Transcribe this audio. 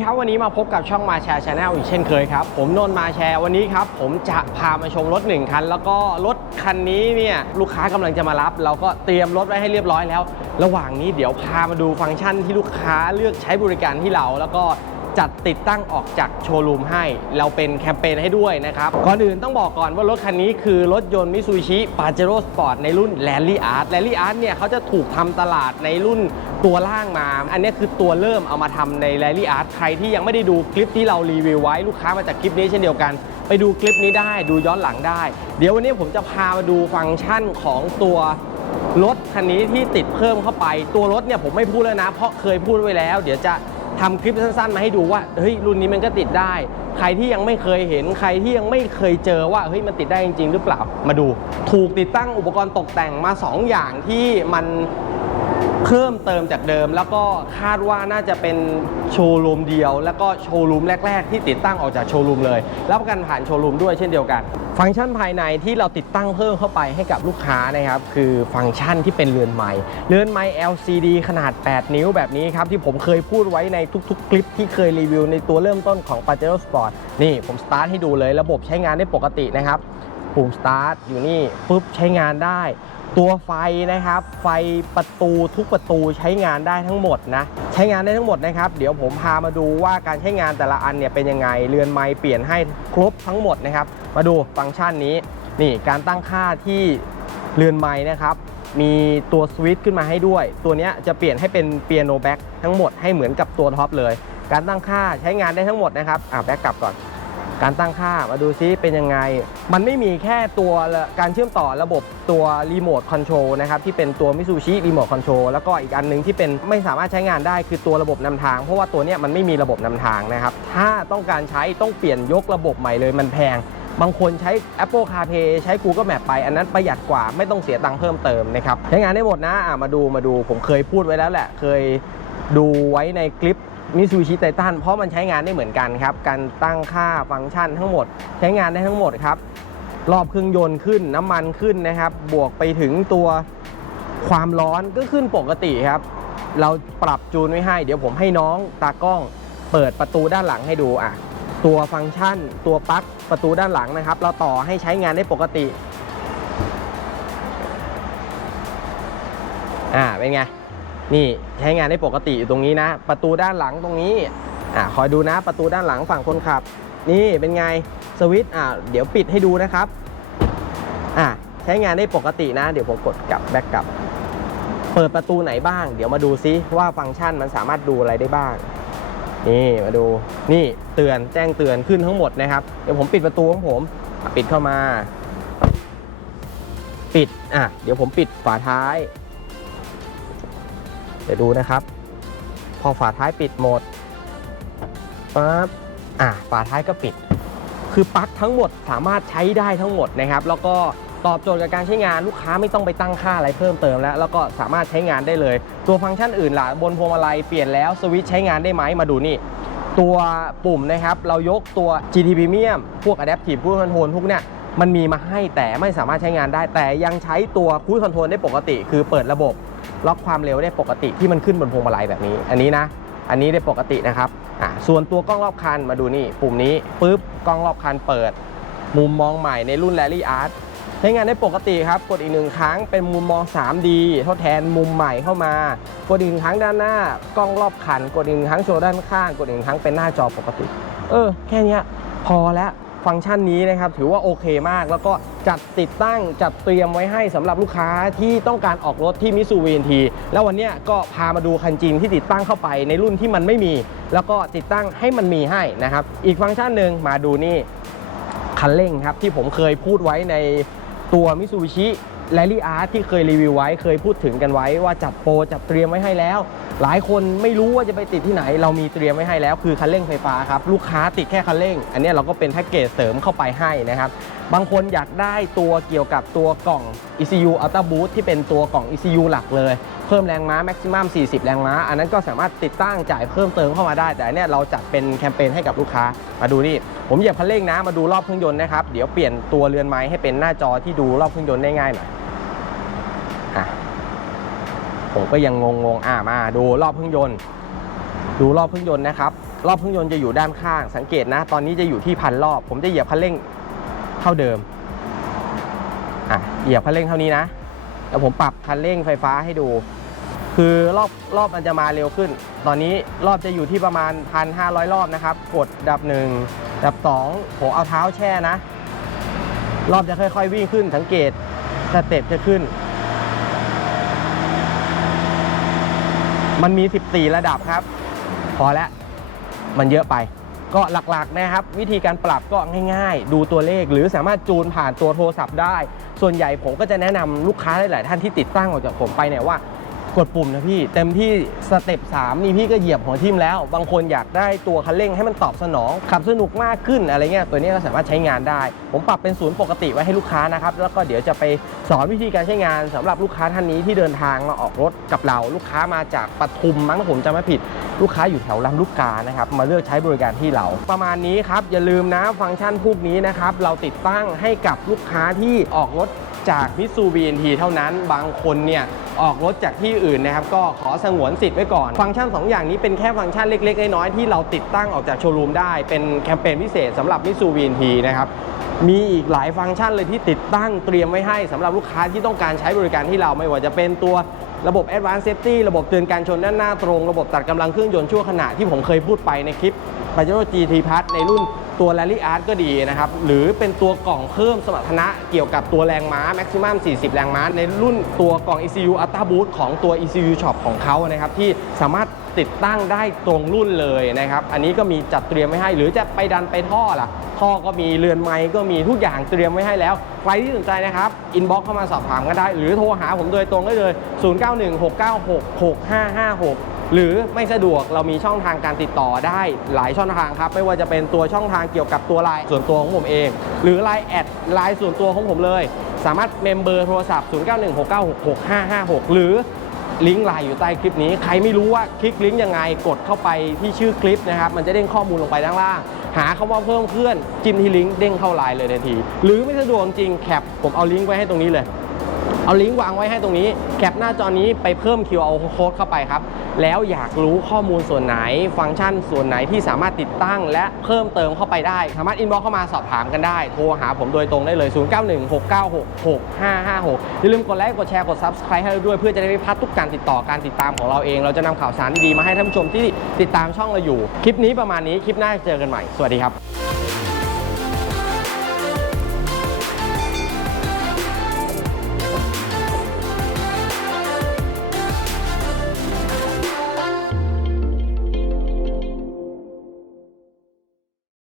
ดีครับวันนี้มาพบกับช่องมาแชร์ชาแนลอีกเช่นเคยครับ ผมนนท์มาแชร์วันนี้ครับ ผมจะพามาชมรถหนึ่งคัน แล้วก็รถคันนี้เนี่ยลูกค้ากำลังจะมารับ เราก็เตรียมรถไว้ให้เรียบร้อยแล้ว ระหว่างนี้เดี๋ยวพามาดูฟังก์ชันที่ลูกค้าเลือกใช้บริการที่เรา แล้วก็ จัดติดตั้งออกจากโชว์รูมให้ เราเป็นแคมเปญให้ด้วยนะครับ ก่อนอื่นต้องบอกก่อนว่ารถคันนี้คือรถยนต์มิซูชิปาเจโร่สปอร์ตในรุ่น Rally Art Rally Art เนี่ยเขาจะถูกทำตลาดในรุ่นตัวล่างมา อันนี้คือตัวเริ่มเอามาทำใน Rally Art ใครที่ยังไม่ได้ดูคลิปที่เรารีวิวไว้ลูกค้ามาจากคลิปนี้เช่นเดียวกัน ไปดูคลิปนี้ได้ดูย้อนหลังได้ เดี๋ยววันนี้ผมจะพามาดูฟังก์ชันของตัวรถคันนี้ที่ติดเพิ่มเข้าไป ตัวรถเนี่ยผมไม่พูดแล้วนะ เพราะเคยพูดไว้แล้ว เดี๋ยวจะ ทำคลิปสั้นๆ มาให้ดูว่าเฮ้ยรุ่นนี้มันก็ติดได้ ใครที่ยังไม่เคยเห็นใครที่ยังไม่เคยเจอว่าเฮ้ยมันติดได้จริง ๆ หรือเปล่ามาดู ถูกติดตั้งอุปกรณ์ตกแต่งมา 2 อย่างที่มัน เพิ่มเติมจากเดิม แล้วก็คาดว่าน่าจะเป็นโชว์รูมเดียว แล้วก็โชว์รูมแรก ๆ ที่ติดตั้งออกจากโชว์รูมเลยรับประกันผ่านโชว์รูมด้วยเช่นเดียวกัน ฟังก์ชันภายในที่เราติดตั้งเพิ่มเข้าไปให้กับลูกค้านะครับคือฟังก์ชันที่เป็นเรือนไม้เรือนไม้ LCD ขนาด 8 นิ้วแบบนี้ครับที่ผมเคยพูดไว้ในทุกๆ คลิปที่เคยรีวิวในตัวเริ่มต้นของ Pajero Sport นี่ผมสตาร์ทให้ดูเลยระบบใช้งานได้ปกตินะครับปุ่มสตาร์ทอยู่นี่ปุ๊บใช้งานได้ ตัวไฟนะครับ ไฟประตูทุกประตูใช้งานได้ทั้งหมดนะ ใช้งานได้ทั้งหมดนะครับ เดี๋ยวผมพามาดูว่าการใช้งานแต่ละอันเนี่ยเป็นยังไง เรือนไม้เปลี่ยนให้ครบทั้งหมดนะครับ มาดูฟังก์ชันนี้ นี่การตั้งค่าที่เรือนไม้นะครับ มีตัวสวิตช์ขึ้นมาให้ด้วย ตัวนี้จะเปลี่ยนให้เป็นเปียโนแบ็กทั้งหมดให้เหมือนกับตัวท็อปเลย การตั้งค่าใช้งานได้ทั้งหมดนะครับ อ่าแบ็กกลับก่อน การตั้งค่ามาดูซิเป็นยังไง มันไม่มีแค่ตัวการเชื่อมต่อระบบตัวรีโมทคอนโทรลนะครับที่เป็นตัวมิซูชิรีโมทคอนโทรลแล้วก็อีกอันหนึงที่เป็นไม่สามารถใช้งานได้คือตัวระบบนำทาง เพราะว่าตัวเนี้ยมันไม่มีระบบนำทางนะครับ ถ้าต้องการใช้ต้องเปลี่ยนยกระบบใหม่เลยมันแพง บางคนใช้ Apple CarPlay ใช้ Google Map ไป อันนั้นประหยัดกว่าไม่ต้องเสียตังค์เพิ่มเติมนะครับใช้งานได้หมดนะะมาดูมาดูผมเคยพูดไว้แล้วแหละ เคยดูไว้ในคลิป มิซูชิไททันเพราะมันใช้งานได้เหมือนกันครับ การตั้งค่าฟังก์ชันทั้งหมด ใช้งานได้ทั้งหมดครับ รอบเครื่องยนต์ขึ้นน้ำมันขึ้นนะครับ บวกไปถึงตัวความร้อนก็ขึ้นปกติครับ เราปรับจูนไว้ให้ เดี๋ยวผมให้น้องตากล้องเปิดประตูด้านหลังให้ดูอะตัวฟังก์ชัน ตัวปลั๊กประตูด้านหลังนะครับ เราต่อให้ใช้งานได้ปกติ อ่าเป็นไง นี่ใช้งานได้ปกติอยู่ตรงนี้นะ ประตูด้านหลังตรงนี้อ่าคอยดูนะประตูด้านหลังฝั่งคนขับ นี่เป็นไงสวิตช์อ่าเดี๋ยวปิดให้ดูนะครับอ่าใช้งานได้ปกตินะ เดี๋ยวผมกดกลับแบ็กกลับ เปิดประตูไหนบ้าง เดี๋ยวมาดูซิว่าฟังก์ชันมันสามารถดูอะไรได้บ้าง นี่มาดูนี่เตือนแจ้งเตือนขึ้นทั้งหมดนะครับ เดี๋ยวผมปิดประตูของผมปิดเข้ามา ปิดอะเดี๋ยวผมปิดฝาท้าย ดี๋ยวดูนะครับ พอฝาท้ายปิดหมดปั๊บอะฝาท้ายก็ปิด คือปลั๊กทั้งหมดสามารถใช้ได้ทั้งหมดนะครับ แล้วก็ตอบโจทย์กับการใช้งานลูกค้าไม่ต้องไปตั้งค่าอะไรเพิ่มเติมแล้ว แล้วก็สามารถใช้งานได้เลย ตัวฟังก์ชันอื่นล่ะบนพวงมาลัยเปลี่ยนแล้วสวิตช์ใช้งานได้ไหมมาดูนี่ ตัวปุ่มนะครับ เรายกตัว GT Premium พวก Adaptive Cruise Control พวกเนี้ยมันมีมาให้แต่ไม่สามารถใช้งานได้ แต่ยังใช้ตัว Cruise Control ได้ปกติ คือเปิดระบบ ล็อกความเร็วได้ปกติที่มันขึ้นบนพวงมาลัยแบบนี้ อันนี้นะ อันนี้ได้ปกตินะครับอะส่วนตัวกล้องรอบคันมาดูนี่ปุ่มนี้ปุ๊บกล้องรอบคันเปิด มุมมองใหม่ในรุ่น Rally Art ใช้งานได้ปกติครับ กดอีกหนึ่งครั้งเป็นมุมมอง 3D ทดแทนมุมใหม่เข้ามา กดอีกหนึ่งครั้งด้านหน้ากล้องรอบคัน กดอีกหนึ่งครั้งโชว์ด้านข้าง กดอีกหนึ่งครั้งเป็นหน้าจอปกติ เออ แค่นี้พอแล้ว ฟังก์ชันนี้นะครับถือว่าโอเคมาก แล้วก็จัดติดตั้งจัดเตรียมไว้ให้สำหรับลูกค้าที่ต้องการออกรถที่มิสูวีนทีแล้ววันนี้ก็พามาดูคันจริงที่ติดตั้งเข้าไปในรุ่นที่มันไม่มี แล้วก็ติดตั้งให้มันมีให้นะครับอีกฟังก์ชันหนึ่งมาดูนี่คันเร่งครับที่ผมเคยพูดไว้ในตัวมิซูบิชิ แ a ลี่อาร์ตที่เคยรีวิวไว้เคยพูดถึงกันไว้ว่าจัดโปรจัดเตรียมไว้ให้แล้ว หลายคนไม่รู้ว่าจะไปติดที่ไหน เรามีเตรียมไว้ให้แล้ว คือคันเร่งไฟฟ้าครับลูกค้าติดแค่คันเร่ง อันนี้เราก็เป็นแพ็กเกจเสริมเข้าไปให้นะครับบางคนอยากได้ตัวเกี่ยวกับตัวกล่อง ECU Ultra Boost ที่เป็นตัวกล่อง ECU หลักเลย เพิ่มแรงม้า maximum 40 แรงม้า อันนั้นก็สามารถติดตั้งจ่ายเพิ่มเติมเข้ามาได้ แต่อันเนี่ยเราจัดเป็นแคมเปญให้กับลูกค้า มาดูนี่ ผมเหยียบคันเร่งนะ มาดูรอบเครื่องยนต์นะครับ เดี๋ยวเปลี่ยนตัวเรือนไม้ให้เป็นหน้าจอที่ดูรอบเครื่องยนต์ได้ง่ายหน่อย อะผมก็ยังงงๆอะมาดูรอบเครื่องยนต์ ดูรอบเครื่องยนต์นะครับ รอบเครื่องยนต์จะอยู่ด้านข้าง สังเกตนะ ตอนนี้จะอยู่ที่พันรอบ ผมจะเหยียบคันเร่งเท่าเดิม อะ เหยียบคันเร่งเท่านี้นะ แล้วผมปรับคันเร่งไฟฟ้าให้ดู คือรอบรอบมันจะมาเร็วขึ้น ตอนนี้รอบจะอยู่ที่ประมาณ 1,500 รอบนะครับ กดดับหนึ่งดับสองผมเอาเท้าแช่นะ รอบจะค่อยๆวิ่งขึ้น สังเกตสเต็ปจะขึ้น มันมี 14 ระดับครับ พอแล้วมันเยอะไป ก็หลักๆนะครับ วิธีการปรับก็ง่ายๆ ดูตัวเลขหรือสามารถจูนผ่านตัวโทรศัพท์ได้ ส่วนใหญ่ผมก็จะแนะนำลูกค้าหลายๆท่านที่ติดตั้งออกจากผมไปเนี่ยว่า กดปุ่มนะพี่เต็มที่สเต็ป3นี่พี่ก็เหยียบหัวทิ่มแล้ว บางคนอยากได้ตัวคันเร่งให้มันตอบสนอง ขับสนุกมากขึ้นอะไรเงี้ยตัวนี้ก็สามารถใช้งานได้ ผมปรับเป็นศูนย์ปกติไว้ให้ลูกค้านะครับ แล้วก็เดี๋ยวจะไปสอนวิธีการใช้งานสำหรับลูกค้าท่านนี้ที่เดินทางมาออกรถกับเรา ลูกค้ามาจากปทุมมั้งผมจำไม่ผิด ลูกค้าอยู่แถวลำลูกกานะครับมาเลือกใช้บริการที่เรา ประมาณนี้ครับอย่าลืมนะฟังก์ชันพวกนี้นะครับเราติดตั้งให้กับลูกค้าที่ออกรถ จากมิสูบีเอ็นทีเท่านั้น บางคนเนี่ยออกรถจากที่อื่นนะครับ ก็ขอสงวนสิทธิ์ไว้ก่อน ฟังก์ชัน 2 อย่างนี้เป็นแค่ฟังก์ชันเล็ก ๆ น้อยๆที่เราติดตั้งออกจากโชว์รูมได้ เป็นแคมเปญพิเศษสำหรับมิสูบีเอ็นทีนะครับ มีอีกหลายฟังก์ชันเลยที่ติดตั้งเตรียมไว้ให้สำหรับลูกค้าที่ต้องการใช้บริการที่เราไม่ว่าจะเป็นตัวระบบ Advanced Safety ระบบเตือนการชนด้านหน้าตรง ระบบตัดกำลังเครื่องยนต์ชั่วขณะที่ผมเคยพูดไปในคลิป p a j e r o GT Plus ในรุ่น ตัว Rally Art ก็ดีนะครับ หรือเป็นตัวกล่องเพิ่มสมรรถนะเกี่ยวกับตัวแรงม้า Maximum 40 แรงม้า ในรุ่นตัวกล่อง ECU Ultra Boost ของตัว ECU Shop ของเขานะครับที่สามารถติดตั้งได้ตรงรุ่นเลยนะครับ อันนี้ก็มีจัดเตรียมไว้ให้ หรือจะไปดันไปท่อล่ะ ท่อก็มีเรือนไม้ก็มีทุกอย่างเตรียมไว้ให้แล้ว ใครที่สนใจนะครับอินบ็อกเข้ามาสอบถามก็ได้ หรือโทรหาผมโดยตรงได้เลย 0916966556 หรือไม่สะดวกเรามีช่องทางการติดต่อได้หลายช่องทางครับ ไม่ว่าจะเป็นตัวช่องทางเกี่ยวกับตัวไลน์ส่วนตัวของผมเอง หรือไลน์แอดไลน์ส่วนตัวของผมเลย สามารถเมมเบอร์โทรศัพท์ 0916966556 หรือลิงก์ไลน์อยู่ใต้คลิปนี้ ใครไม่รู้ว่าคลิกลิงก์ยังไงกดเข้าไปที่ชื่อคลิปนะครับ มันจะเด้งข้อมูลลงไปด้านล่าง หาคำว่าเพิ่มเพื่อนจิ้มที่ลิงก์เด้งเข้าไลน์เลยทันที หรือไม่สะดวกจริงแคปผมเอาลิงก์ไว้ให้ตรงนี้เลย เอาลิงก์วางไว้ให้ตรงนี้ แคปหน้าจอนี้ไปเพิ่ม QR code เข้าไปครับ แล้วอยากรู้ข้อมูลส่วนไหน ฟังก์ชันส่วนไหนที่สามารถติดตั้ง และเพิ่มเติมเข้าไปได้ สามารถอินบ็อกเข้ามาสอบถามกันได้ โทรหาผมโดยตรงได้เลย 0916966556 อย่าลืมกดไลค์ กดแชร์ กด Subscribe ให้เราด้วย เพื่อจะได้ไม่พลาดทุกการติดต่อการติดตามของเราเอง เราจะนำข่าวสารดีๆมาให้ท่านผู้ชมที่ติดตามช่องเราอยู่ คลิปนี้ประมาณนี้ คลิปหน้าเจอกันใหม่ สวัสดีครับ